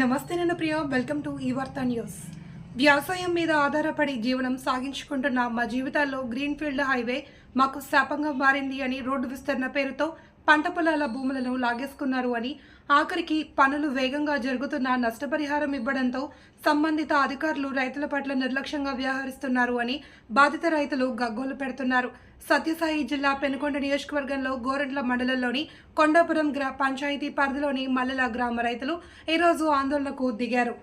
నమస్తే నేను ప్రియ welcome to ఈ వార్తా న్యూస్. వ్యవసాయం మీద ఆధారపడి జీవనం సాగించుకుంటున్న మా జీవితాల్లో గ్రీన్ఫీల్డ్ హైవే మాకు శాపంగా మారింది అని రోడ్డు విస్తరణ పేరుతో పంట పొలాల భూములను లాగేసుకున్నారు అని ఆఖరికి పనులు వేగంగా జరుగుతున్నా నష్టపరిహారం ఇవ్వడంతో సంబంధిత అధికారులు రైతుల పట్ల నిర్లక్ష్యంగా వ్యవహరిస్తున్నారు అని బాధిత రైతులు గగ్గోలు పెడుతున్నారు. సత్యసాయి జిల్లా పెనుకొండ నియోజకవర్గంలో గోరంట్ల మండలంలోని కొండాపురం గ్రా పంచాయతీ పరిధిలోని మల్లెల గ్రామ రైతులు ఈరోజు ఆందోళనకు దిగారు.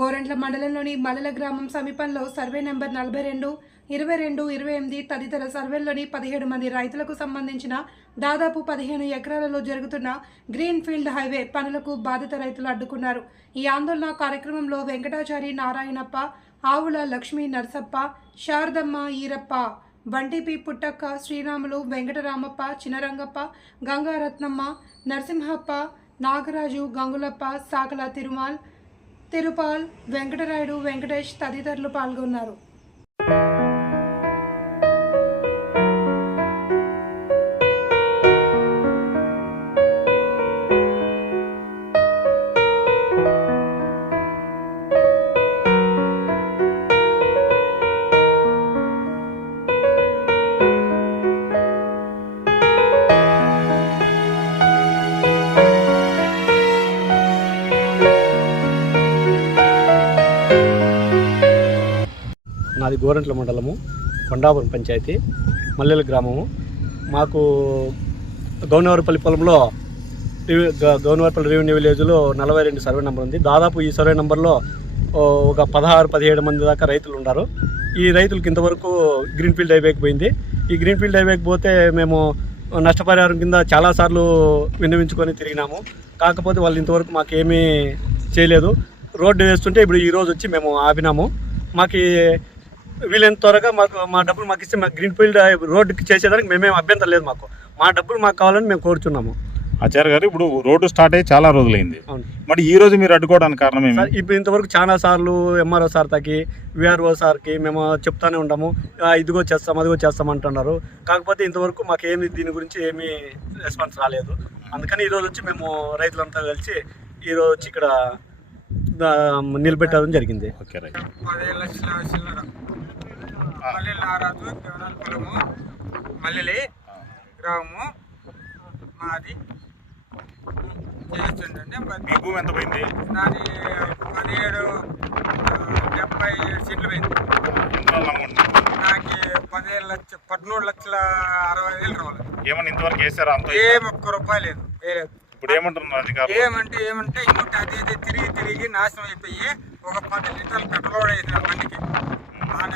గోరంట్ల మండలంలోని మల్లెల గ్రామం సమీపంలో సర్వే నెంబర్ నలభై రెండు ఇరవై రెండు ఇరవై ఎనిమిది తదితర సర్వేల్లోని పదిహేడు మంది రైతులకు సంబంధించిన దాదాపు పదిహేను ఎకరాలలో జరుగుతున్న గ్రీన్ ఫీల్డ్ హైవే పనులకు బాధిత రైతులు అడ్డుకున్నారు. ఈ ఆందోళన కార్యక్రమంలో వెంకటాచారి నారాయణప్ప ఆవుల లక్ష్మీ నరసప్ప శారదమ్మ ఈరప్ప బంటిపి పుట్టక్క శ్రీరాములు వెంకటరామప్ప చినరంగప్ప గంగారత్నమ్మ నరసింహప్ప నాగరాజు గంగులప్ప సాకల తిరుమాల్ తిరుపాల్ వెంకటరాయుడు వెంకటేష్ తదితరులు పాల్గొన్నారు. నాది గోరంట్ల మండలము కొండాపురం పంచాయతీ మల్లెల గ్రామము. మాకు గౌనవరపల్లి పొలంలో గౌనవరపల్లి రెవెన్యూ విలేజ్లో నలభై రెండు సర్వే నెంబర్ ఉంది. దాదాపు ఈ సర్వే నెంబర్లో ఒక పదహారు పదిహేడు మంది దాకా రైతులు ఉన్నారు. ఈ రైతులకి ఇంతవరకు గ్రీన్ ఫీల్డ్ హైవేకి పోయింది. ఈ గ్రీన్ ఫీల్డ్ హైవేకి పోతే మేము నష్టపరిహారం కింద చాలాసార్లు విన్నవించుకొని తిరిగినాము. కాకపోతే వాళ్ళు ఇంతవరకు మాకు ఏమీ చేయలేదు. రోడ్డు వేస్తుంటే ఇప్పుడు ఈ రోజు వచ్చి మేము ఆపినాము. మాకు వీలైనంత త్వరగా మాకు మా డబ్బులు మాకు ఇస్తే మాకు గ్రీన్ ఫీల్డ్ రోడ్డుకి చేసేదానికి మేమేం అభ్యంతరం లేదు మాకు. మా డబ్బులు మాకు కావాలని మేము కోరుచున్నాము. ఆచార్య గారు ఇప్పుడు రోడ్డు స్టార్ట్ అయ్యి చాలా రోజులైంది. అవును. మరి ఈ రోజు మీరు అడ్డుకోవడానికి కారణం ఏమి? ఇప్పుడు ఇంతవరకు చాలా సార్లు ఎంఆర్ఓ సార్ తాకి విఆర్ఓ సార్కి మేము చెప్తానే ఉంటాము "ఆ, ఇదిగో చేస్తాం అదిగో చేస్తాం అంటున్నారు. కాకపోతే ఇంతవరకు మాకు ఏమి దీని గురించి ఏమీ రెస్పాన్స్ రాలేదు. అందుకని ఈరోజు వచ్చి మేము రైతులంతా కలిసి ఈరోజు వచ్చి ఇక్కడ నిలబెట్టడం జరిగింది. Okay right. మల్లెల నారాజు పొలము మల్లెలి గ్రామము మాది. చేస్తుందండి మీ భూమి ఎంత పోయింది? నాది పదిహేడు డెబ్బై ఏడు సీట్లు పోయింది. నాకు పదిహేను లక్ష పదమూడు లక్షల అరవై వేలు రావాలి. ఏమన్నా ఇంతవరకు వేసారా అంత ఏం ఒక్క రూపాయి లేదు వేయలేదు ఇప్పుడు ఏమంటున్నారు అధికారులు? ఏమంటే ఏమంటే ఇంకోటి అది తిరిగి తిరిగి నాశనం అయిపోయి ఒక పది లీటర్లు పెట్రోల్ అయింది ఆ బండికి.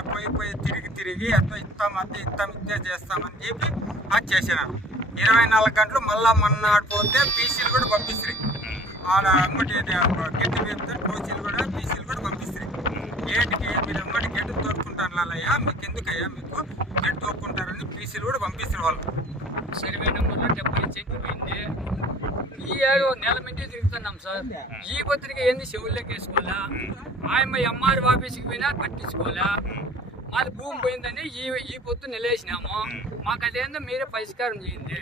పోయి పోయి తిరిగి తిరిగి ఎంతో ఇస్తాం అంతే ఇస్తాం ఇచ్చే చేస్తామని చెప్పి అది చేసినాను ఇరవై నాలుగు గంటలు మళ్ళా మన్నాడు పోతే పీసీలు కూడా పంపిస్తారు ఆడ అమ్మటి గట్టి వేపితే కోచీలు కూడా పీసీలు కూడా పంపిస్తారు ఏటికి మీరు అమ్మటి గేటు తోడుకుంటాను లాలయ్యా మీకు ఎందుకయ్యా మీకు? గేటు తోడుకుంటారని పీసీలు కూడా పంపిస్తారు వాళ్ళు. సర్వే నెంబర్లో డెబ్బై చెట్లు ఈ ఏడు నెల నుంచి తిరుగుతున్నాం సార్. ఈ పత్రిక ఏంది చెవుల్లోకి వేసుకోవాలా ఆయమ్మ ఎంఆర్ ఆఫీస్కి పోయినా కట్టించుకోవాలా మాది భూమి పోయిందని ఈ ఈ పొత్తు నిలేసినాము. మాకు అదేందో మీరే పరిష్కారం చేయండి.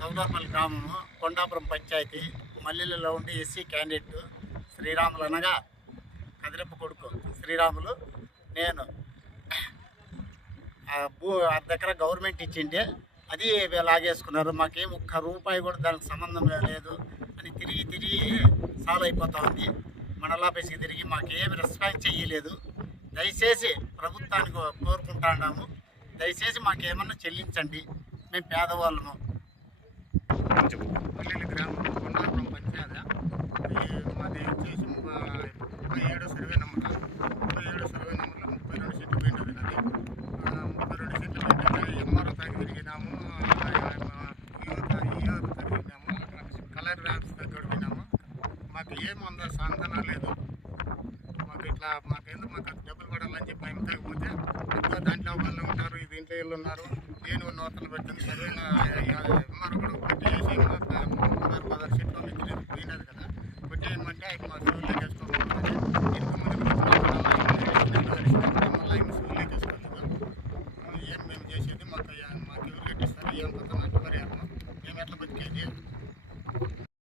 కౌదాపల్లి గ్రామము కొండాపురం పంచాయతీ మల్లెలలో ఉండే ఎస్సీ క్యాండిడేట్ శ్రీరాములు అనగా కదిరప్ప కొడుకు శ్రీరాములు నేను భూ అర్ధ ఎకరా గవర్నమెంట్ ఇచ్చిండే అది లాగేసుకున్నారు. మాకేం ఒక్క రూపాయి కూడా దానికి సంబంధం లేదు అని తిరిగి తిరిగి సాల్వ్ అయిపోతా ఉంది. మండలాఫీస్కి తిరిగి మాకేమి రెస్పాన్స్ చేయలేదు దయచేసి ప్రభుత్వానికి కోరుకుంటున్నాము దయచేసి మాకేమన్నా చెల్లించండి. మేము పేదవాళ్ళము. పల్లెల గ్రామం కొండాపురం పంచాయతీ. మాది వచ్చేసి ముప్పై ఏడో సర్వే నెంబర్ ముప్పై ఏడు సర్వే నెంబర్ ముప్పై రెండు సీట్లు పోయినది నాది ఆ, ముప్పై రెండు సీట్లు పోయింటే ఎంఆర్ఓ తాకి తిరిగినాము ఈఆర్ తిరిగినాము కలర్ ల్యాబ్స్ దగ్గర పోయినాము మాకు ఏం అంద లేదు. మాకు ఇట్లా మాకేందుకు మాకు డబ్బులు పడాలని చెప్పి ఆయన తగ్గిపోతే ఇంకా దాంట్లో వాళ్ళు ఉంటారు దీంట్లో వీళ్ళు ఉన్నారు. నేను నూతన పెట్టింది సరైన ఎంఆర్ కూడా పెట్టి చేసి మాకు పదహారు పదహారు సీట్లు ఇచ్చి పోయినది కదా. పెట్టేయమంటే ఆయన